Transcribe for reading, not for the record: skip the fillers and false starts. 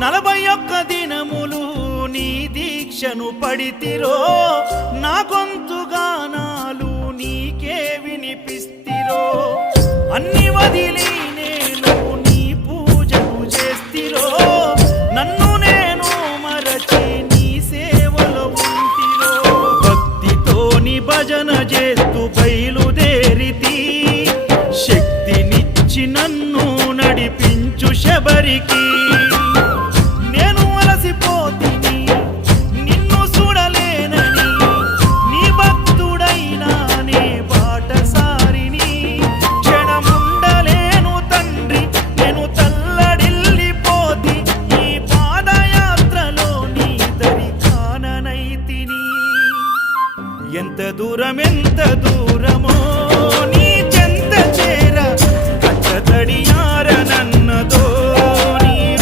41 దినములు నీ దీక్షను పడితిరో, నా గొంతు గానాలు నీకే వినిపిస్తిరో. అన్ని వదిలి నేను నీ పూజకు చేస్తిరో, నన్ను నేను మరచి నీ సేవలో ఉంటిరో. భక్తితోని భజన చేస్తూ బయలుదేరితి, శక్తినిచ్చి నన్ను నడిపించు శబరికి. నేను అలసిపోతిని నిన్ను చూడలేనని, నీ భక్తుడైనా నే బాటసారిని. క్షణముండలేను తండ్రి, నేను తల్లడిల్లిపోతి, ఈ పాదయాత్రలో నీ దరి కాననైతిని. ఎంత దూరం